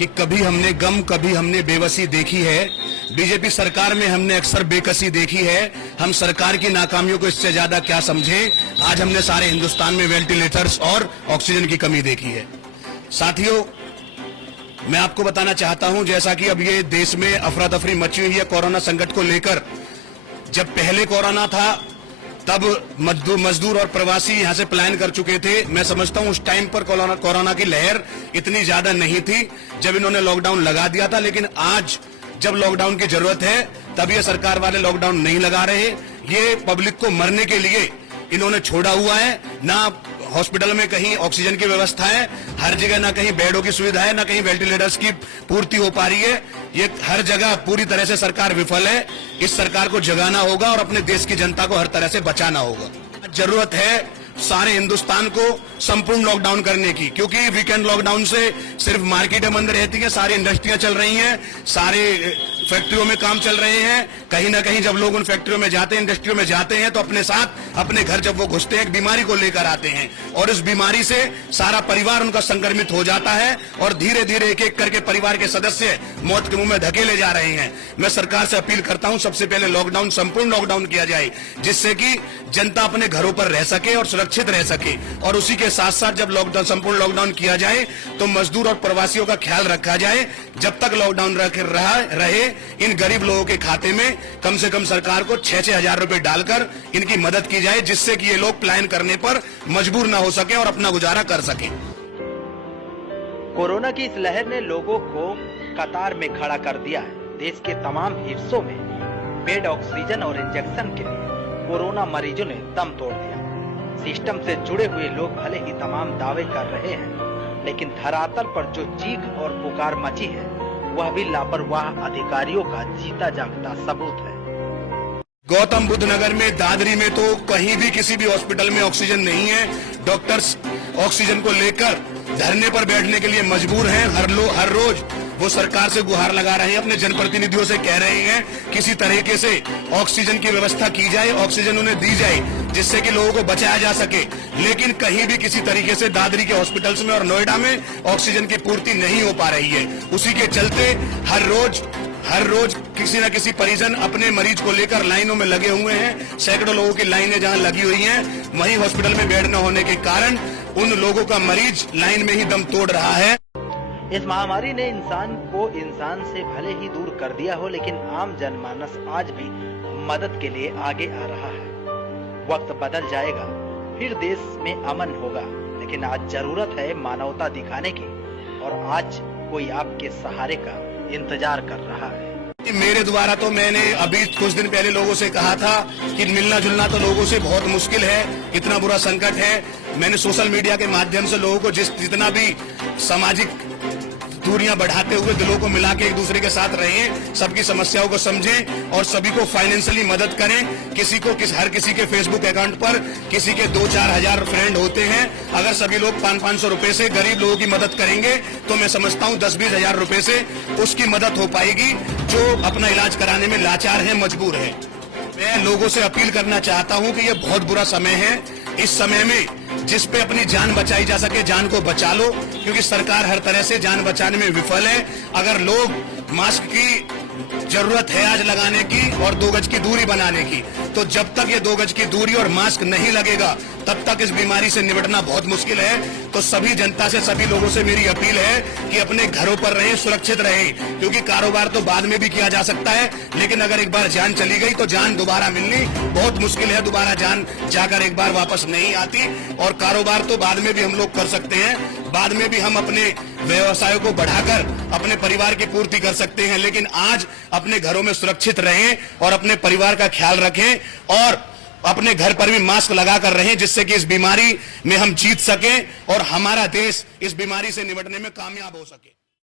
कि कभी हमने गम, कभी हमने बेबसी देखी है। बीजेपी सरकार में हमने अक्सर बेकसी देखी है। हम सरकार की नाकामियों को इससे ज्यादा क्या समझे। आज हमने सारे हिंदुस्तान में वेंटिलेटर्स और ऑक्सीजन की कमी देखी है। साथियों, मैं आपको बताना चाहता हूं, जैसा कि अब ये देश में अफरा तफरी मची हुई है कोरोना संकट को लेकर। जब पहले कोरोना था तब मजदूर और प्रवासी यहां से पलायन कर चुके थे। मैं समझता हूं उस टाइम पर कोरोना की लहर इतनी ज्यादा नहीं थी जब इन्होंने लॉकडाउन लगा दिया था। लेकिन आज जब लॉकडाउन की जरूरत है तब ये सरकार वाले लॉकडाउन नहीं लगा रहे। ये पब्लिक को मरने के लिए इन्होंने छोड़ा हुआ है। ना हॉस्पिटल में कहीं ऑक्सीजन की व्यवस्था है, हर जगह ना कहीं बेडों की सुविधा है, ना कहीं वेंटिलेटर्स की पूर्ति हो पा रही है। ये हर जगह पूरी तरह से सरकार विफल है। इस सरकार को जगाना होगा और अपने देश की जनता को हर तरह से बचाना होगा। जरूरत है सारे हिंदुस्तान को संपूर्ण लॉकडाउन करने की, क्योंकि वीकेंड लॉकडाउन से सिर्फ मार्केटें बंद रहती हैं, सारी इंडस्ट्रियां चल रही हैं, सारे फैक्ट्रियों में काम चल रहे हैं। कहीं ना कहीं जब लोग उन फैक्ट्रियों में जाते हैं, इंडस्ट्रियों में जाते हैं, तो अपने साथ अपने घर जब वो घुसते हैं एक बीमारी को लेकर आते हैं और इस बीमारी से सारा परिवार उनका संक्रमित हो जाता है और धीरे धीरे एक एक करके परिवार के सदस्य मौत के मुंह में धकेले जा रहे हैं। मैं सरकार से अपील करता हूं, सबसे पहले लॉकडाउन, संपूर्ण लॉकडाउन किया जाए, जिससे कि जनता अपने घरों पर रह सके और सुरक्षित रह सके। और उसी के साथ साथ जब लॉकडाउन, संपूर्ण लॉकडाउन किया जाए तो मजदूर और प्रवासियों का ख्याल रखा जाए। जब तक लॉकडाउन रहे इन गरीब लोगों के खाते में कम से कम सरकार को 6-6 हजार रुपए डालकर इनकी मदद की जाए, जिससे कि ये लोग पलायन करने पर मजबूर ना हो सके और अपना गुजारा कर सके। कोरोना की इस लहर ने लोगों को कतार में खड़ा कर दिया है। देश के तमाम हिस्सों में बेड, ऑक्सीजन और इंजेक्शन के लिए कोरोना मरीजों ने दम तोड़ दिया। सिस्टम से जुड़े हुए लोग भले ही तमाम दावे कर रहे हैं, लेकिन धरातल पर जो चीख और पुकार मची है वह भी लापरवाह अधिकारियों का जीता जागता सबूत है। गौतम बुद्ध नगर में, दादरी में तो कहीं भी किसी भी हॉस्पिटल में ऑक्सीजन नहीं है। डॉक्टर्स ऑक्सीजन को लेकर धरने पर बैठने के लिए मजबूर हैं। हर रोज वो सरकार से गुहार लगा रहे हैं, अपने जनप्रतिनिधियों से कह रहे हैं किसी तरीके से ऑक्सीजन की व्यवस्था की जाए, ऑक्सीजन उन्हें दी जाए, जिससे कि लोगों को बचाया जा सके। लेकिन कहीं भी किसी तरीके से दादरी के हॉस्पिटल्स में और नोएडा में ऑक्सीजन की पूर्ति नहीं हो पा रही है। उसी के चलते हर रोज किसी न किसी परिजन अपने मरीज को लेकर लाइनों में लगे हुए हैं। सैकड़ों लोगों की लाइनें जहां लगी हुई हैं, वहीं हॉस्पिटल में बेड न होने के कारण उन लोगों का मरीज लाइन में ही दम तोड़ रहा है। इस महामारी ने इंसान को इंसान से भले ही दूर कर दिया हो, लेकिन आम जनमानस आज भी मदद के लिए आगे आ रहा है। वक्त बदल जाएगा, फिर देश में अमन होगा, लेकिन आज जरूरत है मानवता दिखाने की, और आज कोई आपके सहारे का इंतजार कर रहा है। मेरे द्वारा तो मैंने अभी कुछ दिन पहले लोगों से कहा था कि मिलना जुलना तो लोगों से बहुत मुश्किल है, इतना बुरा संकट है। मैंने सोशल मीडिया के माध्यम से लोगों को जितना भी सामाजिक दूरियां बढ़ाते हुए दिलों को मिला के एक दूसरे के साथ रहें, सबकी समस्याओं को समझें और सभी को फाइनेंशियली मदद करें। हर किसी के फेसबुक अकाउंट पर किसी के 2-4 हजार फ्रेंड होते हैं। अगर सभी लोग 500-500 रुपए से गरीब लोगों की मदद करेंगे तो मैं समझता हूं 10-20 हजार रुपए से उसकी मदद हो पाएगी जो अपना इलाज कराने में लाचार है, मजबूर है। मैं लोगों से अपील करना चाहता हूं कि यह बहुत बुरा समय है। इस समय में जिस पे अपनी जान बचाई जा सके, जान को बचा लो, क्योंकि सरकार हर तरह से जान बचाने में विफल है। अगर लोग मास्क की जरूरत है आज लगाने की और 2 गज की दूरी बनाने की, तो जब तक ये 2 गज की दूरी और मास्क नहीं लगेगा तब तक इस बीमारी से निपटना बहुत मुश्किल है। तो सभी जनता से, सभी लोगों से मेरी अपील है कि अपने घरों पर रहें, सुरक्षित रहें, क्योंकि कारोबार तो बाद में भी किया जा सकता है, लेकिन अगर एक बार जान चली गई तो जान दोबारा मिलनी बहुत मुश्किल है। दोबारा जान जाकर एक बार वापस नहीं आती। और कारोबार तो बाद में भी हम लोग कर सकते हैं, बाद में भी हम अपने व्यवसायों को बढ़ाकर अपने परिवार की पूर्ति कर सकते हैं, लेकिन आज अपने घरों में सुरक्षित रहें और अपने परिवार का ख्याल रखें और अपने घर पर भी मास्क लगाकर रहें, जिससे कि इस बीमारी में हम जीत सकें और हमारा देश इस बीमारी से निपटने में कामयाब हो सके।